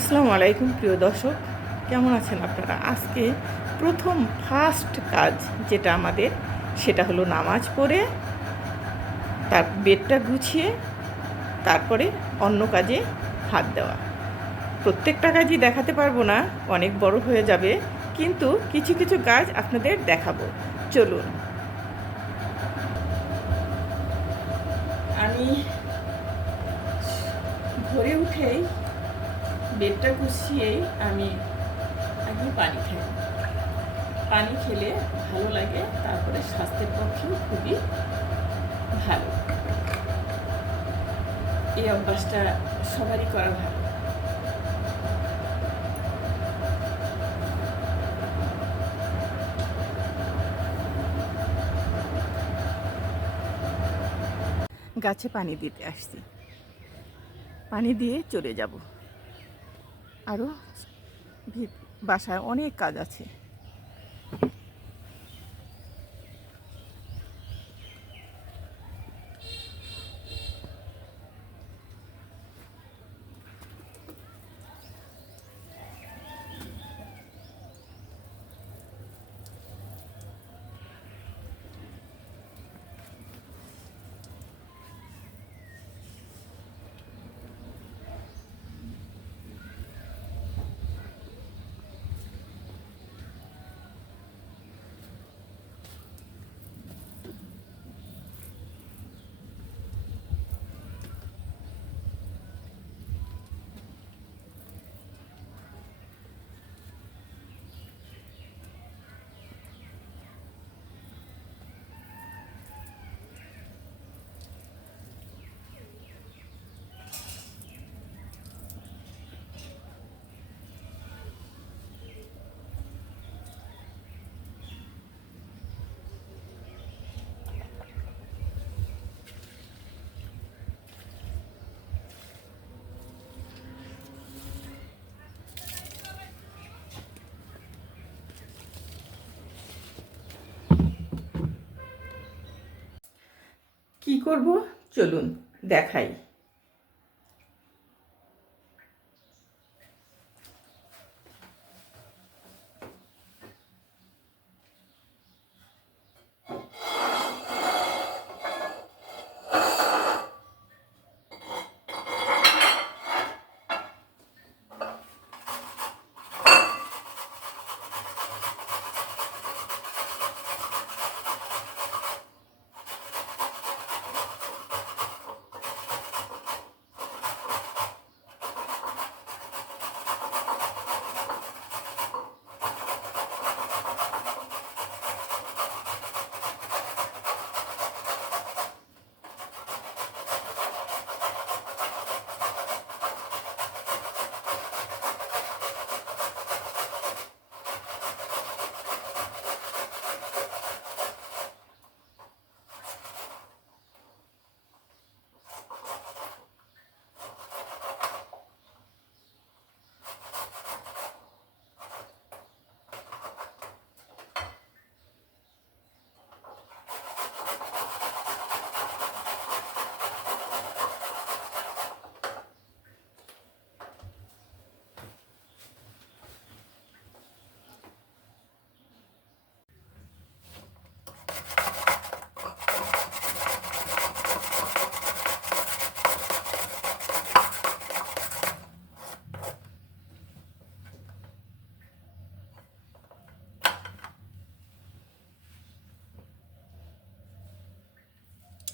আসসালামু আলাইকুম, প্রিয় দর্শক। কেমন আছেন আপনারা? আজকে প্রথম ফার্স্ট কাজ যেটা আমাদের, সেটা হলো নামাজ পড়ে, তার বেডটা গুছিয়ে, তারপরে অন্য কাজে হাত দেওয়া। প্রত্যেকটা কাজই দেখাতে পারব না, অনেক বড় হয়ে যাবে, কিন্তু কিছু কিছু কাজ আপনাদের দেখাবো। চলুন। আমি ভোরে উঠেই বেডটা গুছিয়েই আমি আগে পানি খাই। পানি খেলে ভালো লাগে, তারপরে স্বাস্থ্যের পক্ষেও খুবই ভালো। এই অভ্যাসটা সবারই করা ভালো। গাছে পানি দিতে আসছি। পানি দিয়ে চলে যাব। আরও বাসায় অনেক কাজ আছে কি করব? চলুন দেখাই।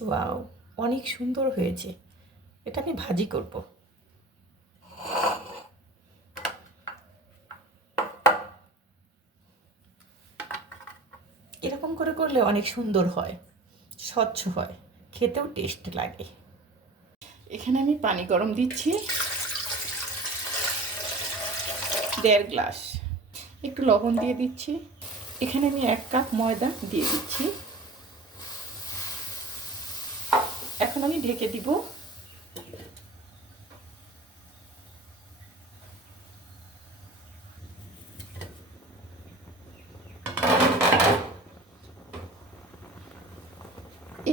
ওয়াও অনেক সুন্দর হয়েছে। এটা আমি ভাজি করব। এরকম করে করলে অনেক সুন্দর হয়, স্বচ্ছ হয়, খেতেও টেস্ট লাগে। এখানে আমি পানি গরম দিচ্ছি। দেড় গ্লাস। একটু লবণ দিয়ে দিচ্ছি। এখানে আমি এক কাপ ময়দা দিয়ে দিচ্ছি। এখন আমি ঢেকে দিব।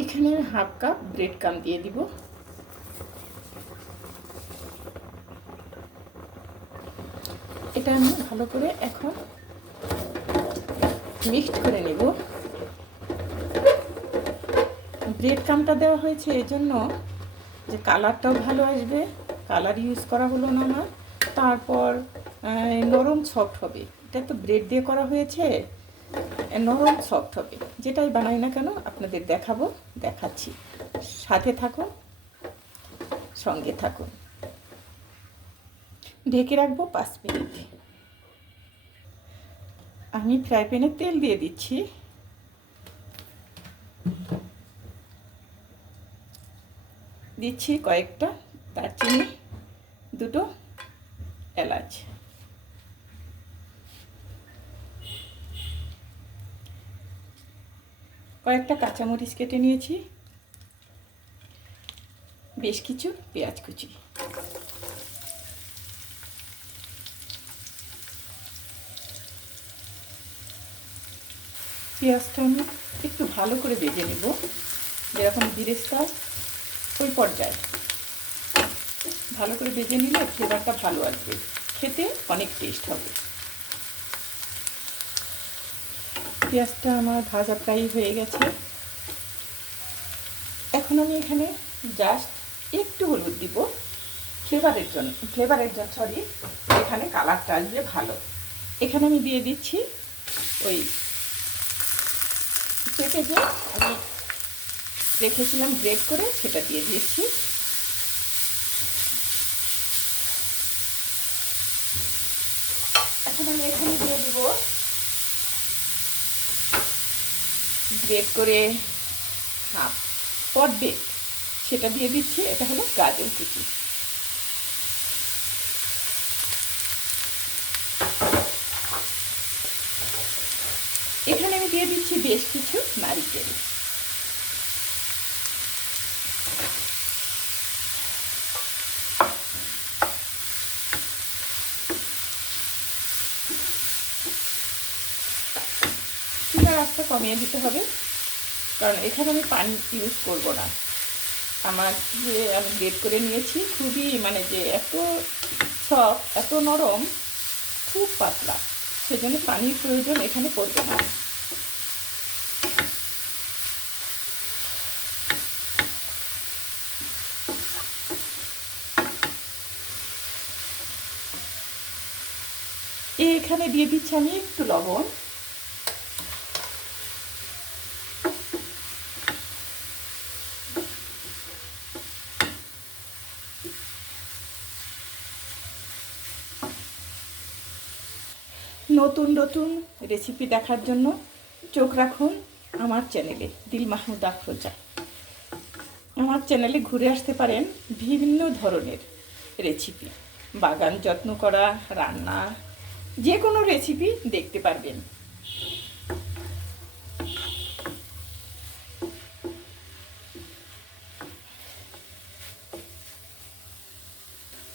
এখানে হাফ কাপ ব্রেড কাম দিয়ে দিব। এটা আমি ভালো করে এখন মিক্সড করে নেব। ব্রেড কামটা দেওয়া হয়েছে এই জন্য যে কালারটাও ভালো আসবে কালার ইউজ করা হলো না আমার। তারপর নরম সফট হবে। এটা তো ব্রেড দিয়ে করা হয়েছে নরম সফট হবে। যেটাই বানাই না কেন, আপনাদের দেখাবো, দেখাচ্ছি। সাথে থাকুন, সঙ্গে থাকুন। ঢেকে রাখব পাঁচ মিনিট। আমি ফ্রাই প্যানে তেল দিয়ে দিচ্ছি। দিচ্ছি কয়েকটা দারচিনি, দুটো এলাচ। কয়েকটা কাঁচামরিচ কেটে নিয়েছি, বেশ কিছু পেঁয়াজ কুচি। পেঁয়াজটা আমি একটু ভালো করে ভেজে নেব, যেরকম বিরেস্তা ওই পর্যায়ে। ভালো করে ভেজে নিলে ফ্লেভারটা ভালো আসবে। খেতে অনেক টেস্ট হবে। পেঁয়াজটা আমার ভাজা প্রায় হয়ে গেছে। এখন আমি এখানে জাস্ট একটু হলুদ দিব। ফ্লেভারের জন্য ফ্লেভারের জন্য সরি এখানে কালারটা আসবে ভালো। এখানে আমি দিয়ে দিচ্ছি ওই পেঁপে যে আমি রেখেছিলাম গ্রেট করে সেটা দিয়ে দিয়েছি। এখন আমি এখানে দিয়ে দিব গ্রেট করে হাফ বেট সেটা দিয়ে দিচ্ছি, এটা হলো গাজর কুচি। এখানে আমি দিয়ে দিচ্ছি বেশ কিছু নারিকেল। কমিয়ে দিতে হবে। কারণ এখানে আমি পানি ইউজ করব না। আমার যে আমি গ্রেড করে নিয়েছি, খুবই মানে যে এত সফট এত নরম, খুব পাতলা। সেজন্য পানির প্রয়োজন এখানে পড়বে না। এখানে দিয়ে দিচ্ছি আমি একটু লবণ। নতুন নতুন রেসিপি দেখার জন্য চোখ রাখুন আমার চ্যানেলে দিল মাহমুদ আফরোজা আমার চ্যানেলে ঘুরে আসতে পারেন বিভিন্ন ধরনের রেসিপি বাগান যত্ন করা, রান্না যে কোনো রেসিপি দেখতে পারবেন।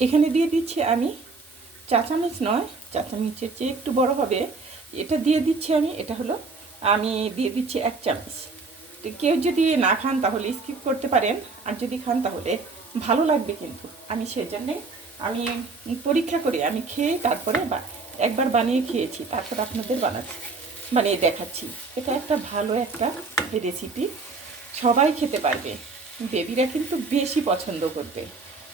এখানে দিয়ে দিচ্ছি আমি চা চামচ নয় চা চামচের চেয়ে একটু বড় হবে। এটা দিয়ে দিচ্ছি আমি, এটা হলো, আমি দিয়ে দিচ্ছি এক চামচ। তো কেউ যদি না খান তাহলে স্কিপ করতে পারেন, আর যদি খান তাহলে ভালো লাগবে কিন্তু। আমি সেজন্যে, আমি পরীক্ষা করে আমি খেয়ে তারপরে বা, একবার বানিয়ে খেয়েছি, তারপর আপনাদের বানাচ্ছি, বানিয়ে দেখাচ্ছি। এটা একটা ভালো একটা রেসিপি সবাই খেতে পারবে। বেবিরা কিন্তু বেশি পছন্দ করবে।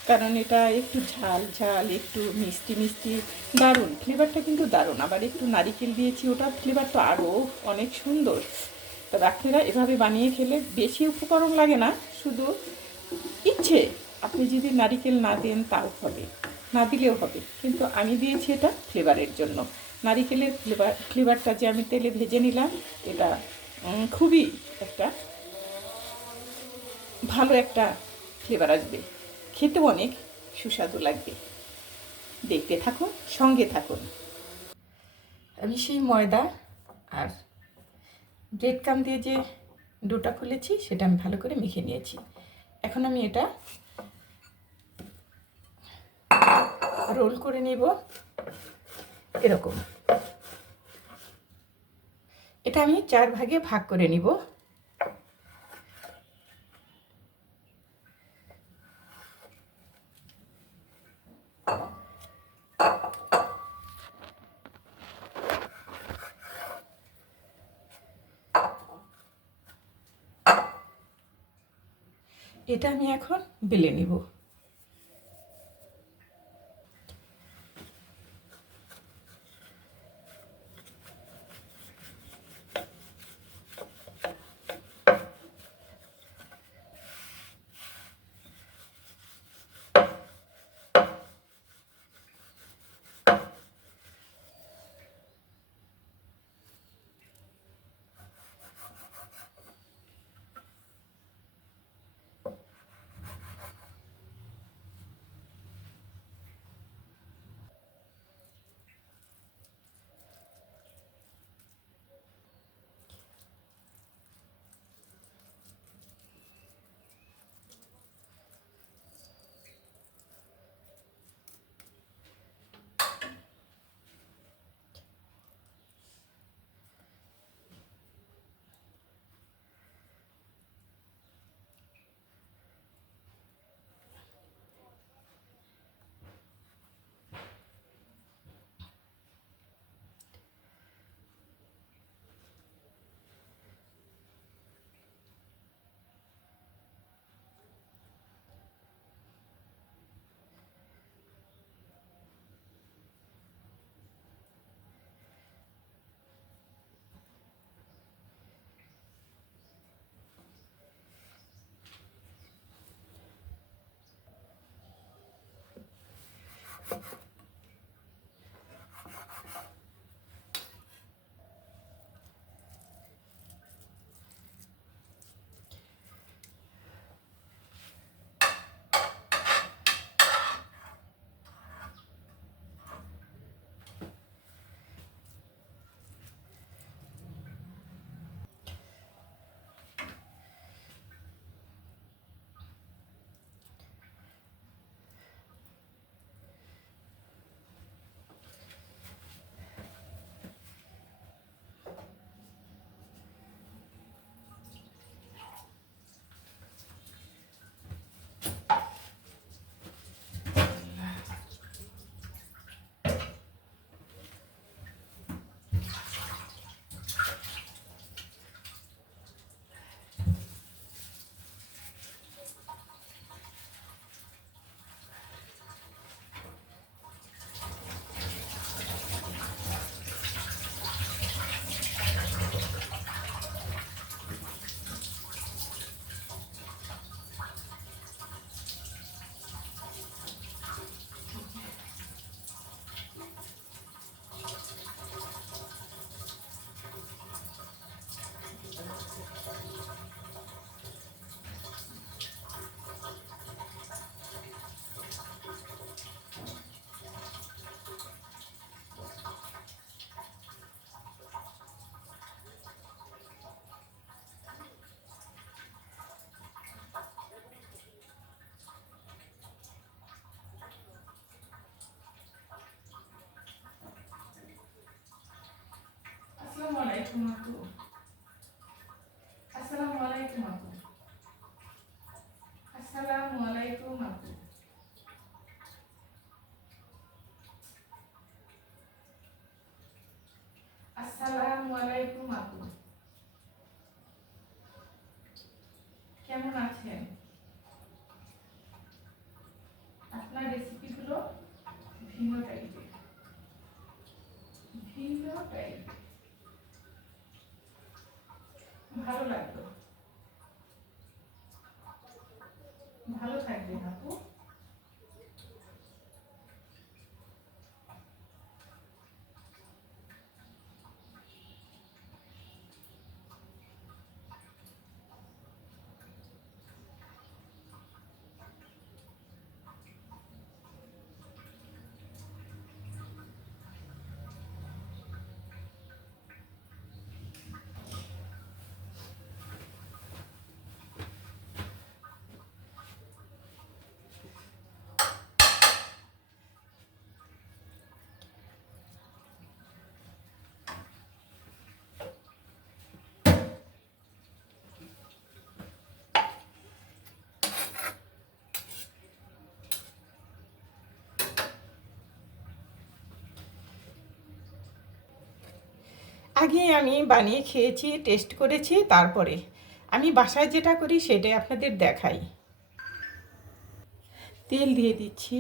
কারণ এটা একটু ঝাল ঝাল, একটু মিষ্টি মিষ্টি, দারুণ। ফ্লেভারটা কিন্তু দারুণ। আবার একটু নারিকেল দিয়েছি ওটা ফ্লেভারটা আরও অনেক সুন্দর। তো আপনারা এভাবে বানিয়ে খেলে বেশি উপকরণ লাগে না, শুধু ইচ্ছে। আপনি যদি নারিকেল না দেন তাও হবে, না দিলেও হবে। কিন্তু আমি দিয়েছি এটা ফ্লেভারের জন্য। নারিকেলের ফ্লেভার, ফ্লেভারটা যে আমি তেলে ভেজে নিলাম, এটা খুবই একটা ভালো একটা ফ্লেভার আসবে। খেতেও অনেক সুস্বাদু লাগবে। দেখতে থাকুন, সঙ্গে থাকুন। আমি সেই ময়দা আর ব্রেড কাম দিয়ে যে ডোটা খুলেছি, সেটা আমি ভালো করে মেখে নিয়েছি। এখন আমি এটা রোল করে নিব এরকম। এটা আমি চার ভাগে ভাগ করে নিব। এটা আমি এখন বেলে নিব। ভালো লাগল আগে আমি বানিয়ে খেয়েছি টেস্ট করেছি, তারপরে। আমি বাসায় যেটা করি সেটাই আপনাদের দেখাই। তেল দিয়ে দিচ্ছি।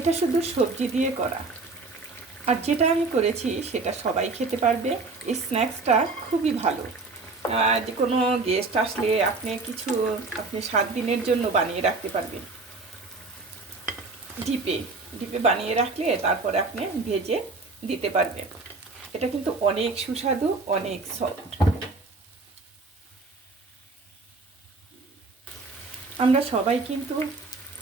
এটা শুধু সবজি দিয়ে করা। আর যেটা আমি করেছি, সেটা সবাই খেতে পারবে। এই স্ন্যাক্সটা খুবই ভালো। যে কোনো গেস্ট আসলে আপনি কিছু, আপনি সাত দিনের জন্য বানিয়ে রাখতে পারবেন। ডিপে ডিপে বানিয়ে রাখলে তারপরে আপনি ভেজে দিতে পারবেন। এটা কিন্তু অনেক সুস্বাদু, অনেক সফট আমরা সবাই কিন্তু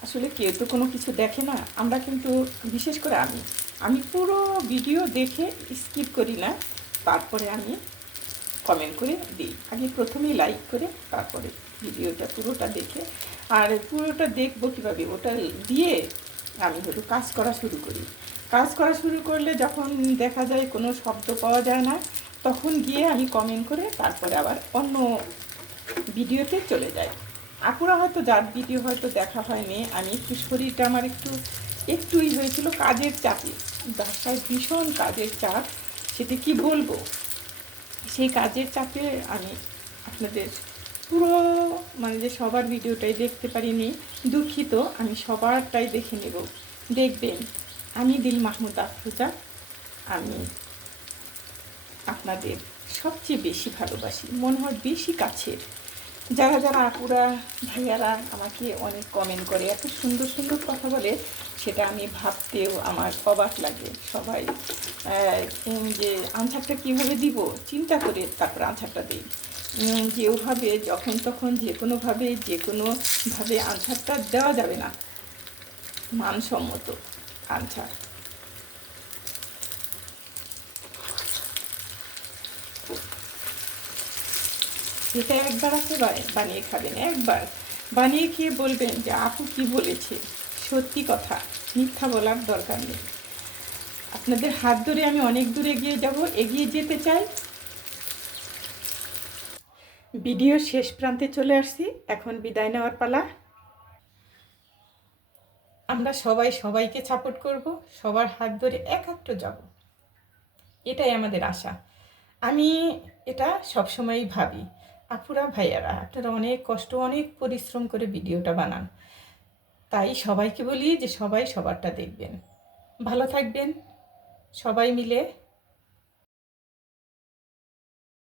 আসলে কেউ তো কোনো কিছু দেখে না। আমরা কিন্তু বিশেষ করে আমি। আমি পুরো ভিডিও দেখে স্কিপ করি না। তারপরে আমি কমেন্ট করে দিই। আগে প্রথমেই লাইক করে তারপরে ভিডিওটা পুরোটা দেখে। আর পুরোটা দেখব কীভাবে? ওটা দিয়ে আমি হয়তো কাজ করা শুরু করি। কাজ করা শুরু করলে যখন দেখা যায় কোনো শব্দ পাওয়া যায় না, তখন গিয়ে আমি কমেন্ট করে তারপরে আবার অন্য ভিডিওতে চলে যাই। আপুরা হয়তো যার ভিডিও হয়তো দেখা হয়নি, আমি একটু শরীরটা আমার একটু, একটুই হয়েছিল কাজের চাপে। বাসায় ভীষণ কাজের চাপ, সেটা কি বলব? সেই কাজের চাপে আমি আপনাদের পুরো মানে যে সবার ভিডিওটাই দেখতে পারিনি, দুঃখিত, আমি সবারটাই দেখে নেব। দেখবেন, আমি দিল মাহমুদ আফরোজা, আমি আপনাদের সবচেয়ে বেশি ভালোবাসি, মনে হয় বেশি কাছের। যারা যারা আপুরা ভাইয়ারা আমাকে অনেক কমেন্ট করে এত সুন্দর সুন্দর কথা বলে সেটা আমি ভাবতেও আমার অবাক লাগে। সবাই যে আনসারটা কীভাবে দিব চিন্তা করে তারপর আনসারটা দিই। উম, যে ওভাবে যখন তখন যে কোনোভাবে যে কোনোভাবে আনসারটা দেওয়া যাবে না। মানসম্মত আনসার এটা একবার আপনি বানিয়ে খাবেন, একবার। বানিয়ে খেয়ে বলবেন যে, আপু, কি বলেছে? সত্যি কথা, মিথ্যা বলার দরকার নেই। আপনাদের হাত ধরে আমি অনেক দূর এগিয়ে যাব, এগিয়ে যেতে চাই। ভিডিওর শেষ প্রান্তে চলে আসছি, এখন বিদায় নেওয়ার পালা। আমরা সবাই সবাইকে সাপোর্ট করব, সবার হাত ধরে একাত্র যাব। এটাই আমাদের আশা। আমি এটা সবসময়ই ভাবি। আপুরা, ভাইয়ারা, আপনারা অনেক কষ্ট, অনেক পরিশ্রম করে ভিডিওটা বানান। তাই সবাইকে বলি যে সবাই সবারটা দেখবেন। ভালো থাকবেন। সবাই মিলে